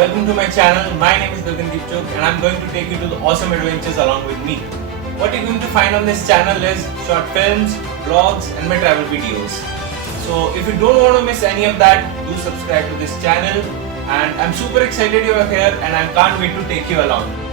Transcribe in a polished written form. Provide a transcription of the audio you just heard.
welcome to my channel. My name is Gagandeep Chok and I'm going to take you to the awesome adventures along with me. What you're going to find on this channel is short films, vlogs and my travel videos. So if you don't want to miss any of that, do subscribe to this channel, and I'm super excited you are here and I can't wait to take you along.